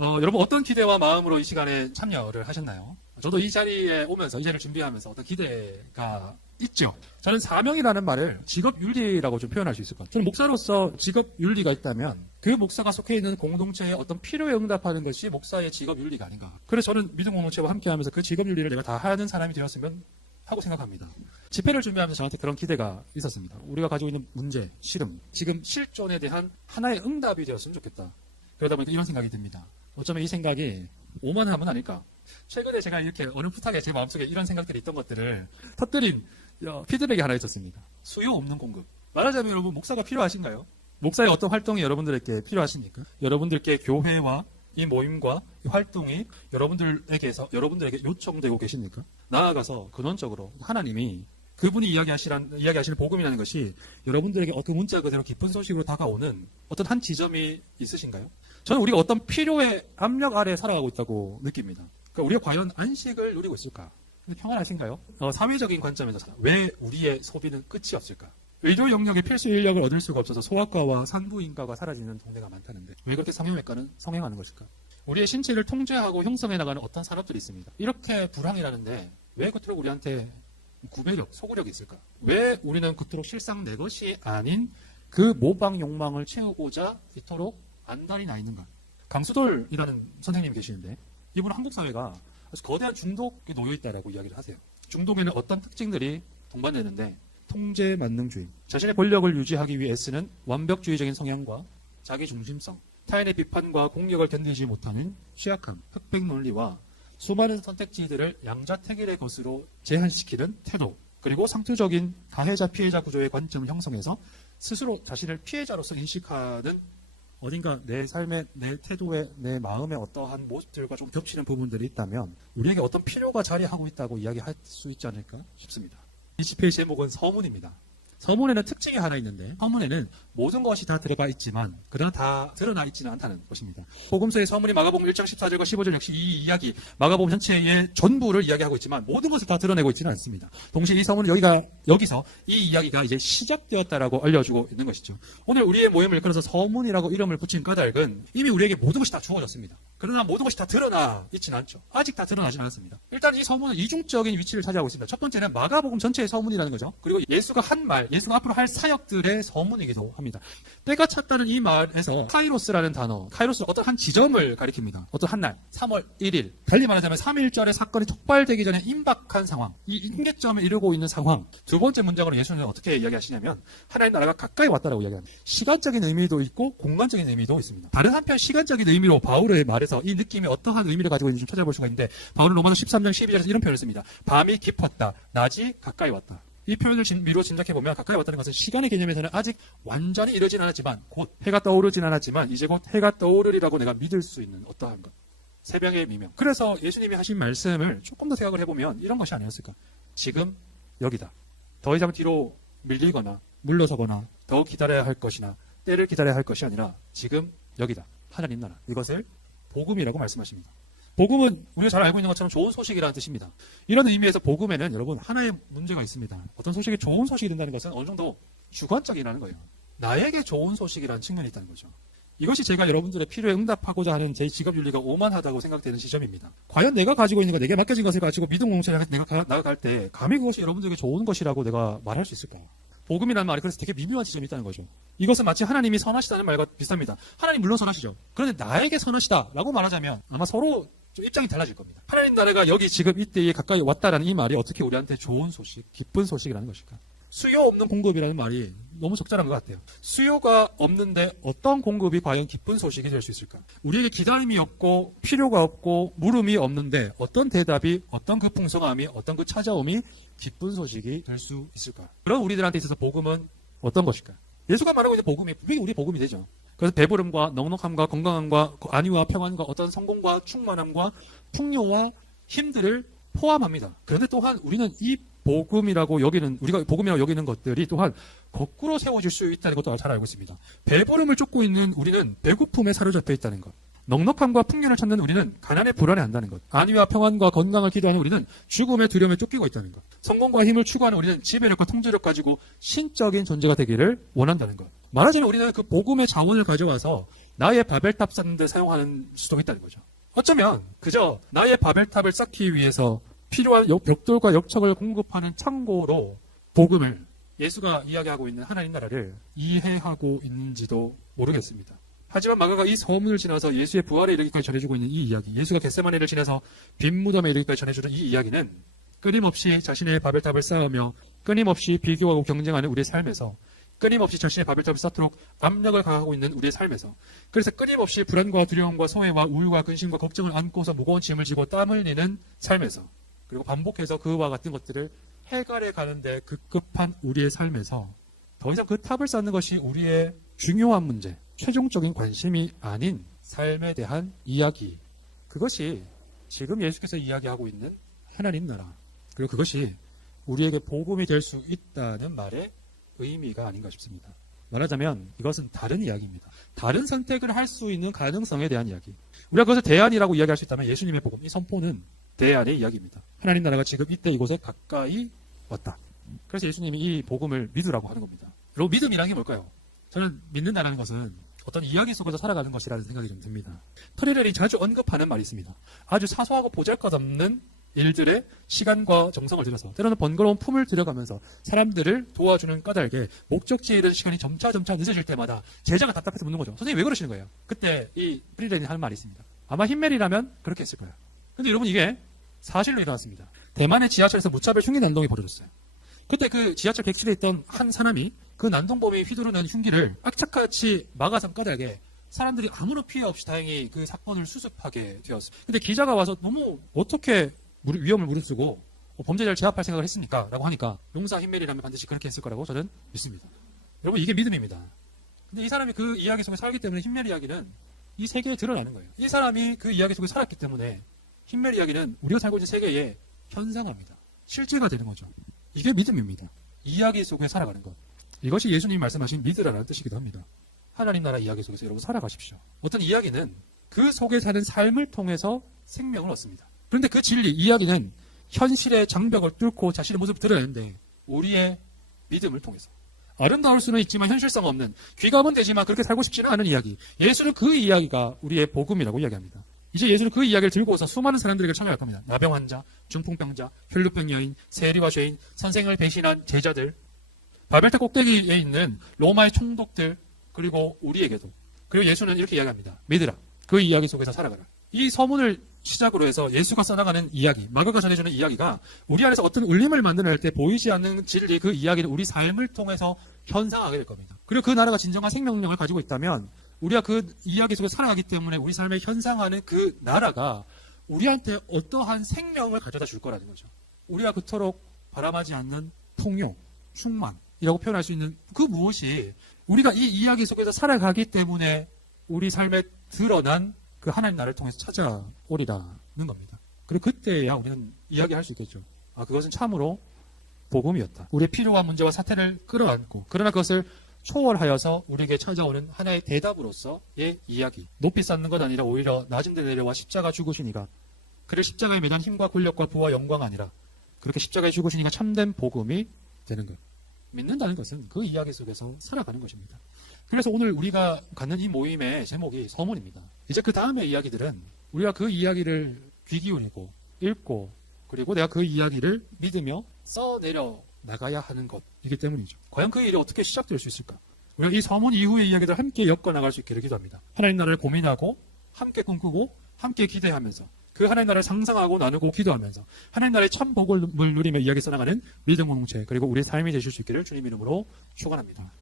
여러분 어떤 기대와 마음으로 이 시간에 참여를 하셨나요? 저도 이 자리에 오면서 이 자리를 준비하면서 어떤 기대가 있죠. 저는 사명이라는 말을 직업윤리라고 좀 표현할 수 있을 것 같아요. 저는 목사로서 직업윤리가 있다면 그 목사가 속해 있는 공동체의 어떤 필요에 응답하는 것이 목사의 직업윤리가 아닌가. 그래서 저는 믿음 공동체와 함께하면서 그 직업윤리를 내가 다 하는 사람이 되었으면 하고 생각합니다. 집회를 준비하면서 저한테 그런 기대가 있었습니다. 우리가 가지고 있는 문제, 시름, 지금 실존에 대한 하나의 응답이 되었으면 좋겠다. 그러다 보니까 이런 생각이 듭니다. 어쩌면 이 생각이 오만함은 아닐까? 최근에 제가 이렇게 어렴풋하게 제 마음속에 이런 생각들이 있던 것들을 터뜨린 피드백이 하나 있었습니다. 수요 없는 공급. 말하자면 여러분 목사가 필요하신가요? 목사의 어떤 활동이 여러분들에게 필요하십니까? 여러분들께 교회와 이 모임과 이 활동이 여러분들에게 요청되고 계십니까? 나아가서 근원적으로 하나님이 그분이 이야기하시는 복음이라는 것이 여러분들에게 그 문자 그대로 기쁜 소식으로 다가오는 어떤 한 지점이 있으신가요? 저는 우리가 어떤 필요의 압력 아래 살아가고 있다고 느낍니다. 그러니까 우리가 과연 안식을 누리고 있을까? 근데 평안하신가요? 사회적인 관점에서 왜 우리의 소비는 끝이 없을까? 의료 영역의 필수 인력을 얻을 수가 없어서 소아과와 산부인과가 사라지는 동네가 많다는데 왜 그렇게 성형외과는 성행하는 것일까? 우리의 신체를 통제하고 형성해 나가는 어떤 산업들이 있습니다. 이렇게 불황이라는데 왜 그토록 우리한테 구매력, 소구력이 있을까? 왜 우리는 그토록 실상 내 것이 아닌 그 모방 욕망을 채우고자 이토록 안달이 나 있는가? 강수돌이라는 선생님이 계시는데 이분은 한국 사회가 아주 거대한 중독에 놓여 있다라고 이야기를 하세요. 중독에는 어떤 특징들이 동반되는데 통제 만능주의, 자신의 권력을 유지하기 위해 애쓰는 완벽주의적인 성향과 자기중심성, 타인의 비판과 공격을 견디지 못하는 취약함, 흑백 논리와 수많은 선택지들을 양자택일의 것으로 제한시키는 태도, 그리고 상투적인 가해자 피해자 구조의 관점을 형성해서 스스로 자신을 피해자로서 인식하는 어딘가 내 삶의, 내 태도에, 내 마음의 어떠한 모습들과 좀 겹치는 부분들이 있다면 우리에게 어떤 필요가 자리하고 있다고 이야기할 수 있지 않을까 싶습니다. 이 집회의 제목은 서문입니다. 서문에는 특징이 하나 있는데 서문에는 모든 것이 다 들어가 있지만 그러나 다 드러나 있지는 않다는 것입니다. 복음서의 서문이 마가복음 1장 14절과 15절 역시 이 이야기 마가복음 전체의 전부를 이야기하고 있지만 모든 것을 다 드러내고 있지는 않습니다. 동시에 이 서문은 여기서 이 이야기가 이제 시작되었다라고 알려주고 있는 것이죠. 오늘 우리의 모임을 이끌어서 서문이라고 이름을 붙인 까닭은 이미 우리에게 모든 것이 다 주어졌습니다. 그러나 모든 것이 다 드러나 있지는 않죠. 아직 다 드러나진 않았습니다. 일단 이 서문은 이중적인 위치를 차지하고 있습니다. 첫 번째는 마가복음 전체의 서문이라는 거죠. 그리고 예수가 앞으로 할 사역들의 서문이기도 합니다. 때가 찼다는 이 말에서 카이로스라는 단어, 카이로스는 어떤 한 지점을 가리킵니다. 어떤 한 날, 3월 1일. 달리 말하자면 3.1절의 사건이 촉발되기 전에 임박한 상황, 이 임계점을 이루고 있는 상황. 두 번째 문장으로 예수는 어떻게 이야기하시냐면 하나님 나라가 가까이 왔다라고 이야기합니다. 시간적인 의미도 있고 공간적인 의미도 있습니다. 다른 한편 시간적인 의미로 바울의 말에서 이 느낌이 어떠한 의미를 가지고 있는지 좀 찾아볼 수가 있는데 바울은 로마서 13장 12절에서 이런 표현을 씁니다. 밤이 깊었다. 낮이 가까이 왔다. 이 표현을 미루어 짐작해보면 가까이 왔다는 것은 시간의 개념에서는 아직 완전히 이르진 않았지만 곧 해가 떠오르진 않았지만 이제 곧 해가 떠오르리라고 내가 믿을 수 있는 어떠한 것. 새벽의 미명. 그래서 예수님이 하신 말씀을 조금 더 생각을 해보면 이런 것이 아니었을까. 지금 여기다. 더 이상 뒤로 밀리거나 물러서거나 더 기다려야 할 것이나 때를 기다려야 할 것이 아니라 지금 여기다. 하나님 나라. 이것을 복음이라고 말씀하십니다. 복음은 우리가 잘 알고 있는 것처럼 좋은 소식이라는 뜻입니다. 이런 의미에서 복음에는 여러분 하나의 문제가 있습니다. 어떤 소식이 좋은 소식이 된다는 것은 어느 정도 주관적이라는 거예요. 나에게 좋은 소식이라는 측면이 있다는 거죠. 이것이 제가 여러분들의 필요에 응답하고자 하는 제 직업윤리가 오만하다고 생각되는 지점입니다. 과연 내가 가지고 있는 것, 내게 맡겨진 것을 가지고 믿음 공동체에 내가 나아갈 때 감히 그것이 여러분들에게 좋은 것이라고 내가 말할 수 있을까? 복음이라는 말이 그래서 되게 미묘한 지점이 있다는 거죠. 이것은 마치 하나님이 선하시다는 말과 비슷합니다. 하나님 물론 선하시죠. 그런데 나에게 선하시다라고 말하자면 아마 서로 좀 입장이 달라질 겁니다. 하나님 나라가 여기 지금 이때에 가까이 왔다라는 이 말이 어떻게 우리한테 좋은 소식, 기쁜 소식이라는 것일까? 수요 없는 공급이라는 말이 너무 적절한 것 같아요. 수요가 없는데 어떤 공급이 과연 기쁜 소식이 될 수 있을까? 우리에게 기다림이 없고 필요가 없고 물음이 없는데 어떤 대답이, 어떤 그 풍성함이, 어떤 그 찾아옴이 기쁜 소식이 될 수 있을까? 그런 우리들한테 있어서 복음은 어떤 것일까? 예수가 말하고 있는 복음이 분명히 우리 복음이 되죠. 그래서 배부름과 넉넉함과 건강함과 안위와 평안과 어떤 성공과 충만함과 풍요와 힘들을 포함합니다. 그런데 또한 우리는 이 복음이라고 여기는, 우리가 복음이라고 여기는 것들이 또한 거꾸로 세워질 수 있다는 것도 잘 알고 있습니다. 배부름을 쫓고 있는 우리는 배고픔에 사로잡혀 있다는 것. 넉넉함과 풍요를 찾는 우리는 가난에 불안해한다는 것. 안위와 평안과 건강을 기도하는 우리는 죽음의 두려움에 쫓기고 있다는 것. 성공과 힘을 추구하는 우리는 지배력과 통제력 가지고 신적인 존재가 되기를 원한다는 것. 말하자면 우리는 그 복음의 자원을 가져와서 나의 바벨탑 쌓는 데 사용하는 수도 있다는 거죠. 어쩌면 그저 나의 바벨탑을 쌓기 위해서 필요한 벽돌과 역청을 공급하는 창고로 복음을, 예수가 이야기하고 있는 하나님 나라를 이해하고 있는지도 모르겠습니다. 하지만 마가가 이 소문을 지나서 예수의 부활에 이르기까지 전해주고 있는 이 이야기, 예수가 겟세마네를 지나서 빈 무덤에 이르기까지 전해주는 이 이야기는 끊임없이 자신의 바벨탑을 쌓으며 끊임없이 비교하고 경쟁하는 우리의 삶에서, 끊임없이 자신의 바벨탑을 쌓도록 압력을 가하고 있는 우리의 삶에서, 그래서 끊임없이 불안과 두려움과 소외와 우울과 근심과 걱정을 안고서 무거운 짐을 지고 땀을 내는 삶에서, 그리고 반복해서 그와 같은 것들을 해결해 가는데 급급한 우리의 삶에서 더 이상 그 탑을 쌓는 것이 우리의 중요한 문제, 최종적인 관심이 아닌 삶에 대한 이야기, 그것이 지금 예수께서 이야기하고 있는 하나님 나라, 그리고 그것이 우리에게 복음이 될 수 있다는 말의 의미가 아닌가 싶습니다. 말하자면 이것은 다른 이야기입니다. 다른 선택을 할 수 있는 가능성에 대한 이야기. 우리가 그것을 대안이라고 이야기할 수 있다면 예수님의 복음, 이 선포는 대안의 이야기입니다. 하나님 나라가 지금 이때 이곳에 가까이 왔다. 그래서 예수님이 이 복음을 믿으라고 하는 겁니다. 그리고 믿음이라는 게 뭘까요? 저는 믿는다는 것은 어떤 이야기 속에서 살아가는 것이라는 생각이 좀 듭니다. 터리렐이 자주 언급하는 말이 있습니다. 아주 사소하고 보잘것없는 일들에 시간과 정성을 들여서, 때로는 번거로운 품을 들여가면서 사람들을 도와주는 까닭에 목적지에 이르는 시간이 점차 늦어질 때마다 제자가 답답해서 묻는 거죠. 선생님 왜 그러시는 거예요? 그때 이 프리렐이 하는 말이 있습니다. 아마 힘멜이라면 그렇게 했을 거예요. 근데 여러분, 이게 사실로 일어났습니다. 대만의 지하철에서 무차별 흉기 난동이 벌어졌어요. 그때 그 지하철 객실에 있던 한 사람이 그 난동범이 휘두르는 흉기를 악착같이 막아선 까닭에 사람들이 아무런 피해 없이 다행히 그 사건을 수습하게 되었어요. 근데 기자가 와서 너무 어떻게 위험을 무릅쓰고 범죄자를 제압할 생각을 했습니까? 라고 하니까 용사 힘멜이라면 반드시 그렇게 했을 거라고 저는 믿습니다. 여러분, 이게 믿음입니다. 근데 이 사람이 그 이야기 속에 살기 때문에 힘멜 이야기는 이 세계에 드러나는 거예요. 이 사람이 그 이야기 속에 살았기 때문에 힘멜 이야기는 우리가 살고 있는 세계에 현상합니다. 실제가 되는 거죠. 이게 믿음입니다. 이야기 속에 살아가는 것. 이것이 예수님이 말씀하신 믿으라는 뜻이기도 합니다. 하나님 나라 이야기 속에서 여러분 살아가십시오. 어떤 이야기는 그 속에 사는 삶을 통해서 생명을 얻습니다. 그런데 그 진리, 이야기는 현실의 장벽을 뚫고 자신의 모습을 드러내는데 우리의 믿음을 통해서. 아름다울 수는 있지만 현실성 없는, 귀감은 되지만 그렇게 살고 싶지는 않은 이야기. 예수는 그 이야기가 우리의 복음이라고 이야기합니다. 이제 예수는 그 이야기를 들고서 수많은 사람들에게 찾아갈 겁니다. 나병 환자, 중풍병자, 혈루병 여인, 세리와 죄인, 선생을 배신한 제자들, 바벨탑 꼭대기에 있는 로마의 총독들, 그리고 우리에게도. 그리고 예수는 이렇게 이야기합니다. 믿으라. 그 이야기 속에서 살아가라. 이 서문을 시작으로 해서 예수가 써나가는 이야기, 마가가 전해주는 이야기가 우리 안에서 어떤 울림을 만들어낼 때 보이지 않는 진리, 그 이야기를 우리 삶을 통해서 현상하게 될 겁니다. 그리고 그 나라가 진정한 생명력을 가지고 있다면 우리가 그 이야기 속에 살아가기 때문에 우리 삶에 현상하는 그 나라가 우리한테 어떠한 생명을 가져다 줄 거라는 거죠. 우리가 그토록 바람하지 않는 풍요, 충만이라고 표현할 수 있는 그 무엇이 우리가 이 이야기 속에서 살아가기 때문에 우리 삶에 드러난 그 하나님 나라를 통해서 찾아오리라는 겁니다. 그리고 그때야 우리는 이야기할 수 있겠죠. 아, 그것은 참으로 복음이었다. 우리의 필요한 문제와 사태를 끌어안고, 그러나 그것을 초월하여서 우리에게 찾아오는 하나의 대답으로서의 이야기. 높이 쌓는 것 아니라 오히려 낮은 데 내려와 십자가 죽으시니가, 그를 십자가에 매단 힘과 권력과 부와 영광 아니라 그렇게 십자가에 죽으시니가 참된 복음이 되는 것. 믿는다는 것은 그 이야기 속에서 살아가는 것입니다. 그래서 오늘 우리가 갖는 이 모임의 제목이 서문입니다. 이제 그 다음의 이야기들은 우리가 그 이야기를 귀 기울이고 읽고, 그리고 내가 그 이야기를 믿으며 써내려 나가야 하는 것이기 때문이죠. 과연 그 일이 어떻게 시작될 수 있을까? 우리가 이 서문 이후의 이야기들을 함께 엮어나갈 수 있기를 기도합니다. 하나님 나라를 고민하고 함께 꿈꾸고 함께 기대하면서 그 하나님 나라를 상상하고 나누고 기도하면서 하나님 나라의 참 복을 누리며 이야기 써나가는 믿음 공동체, 그리고 우리의 삶이 되실 수 있기를 주님 이름으로 축원합니다.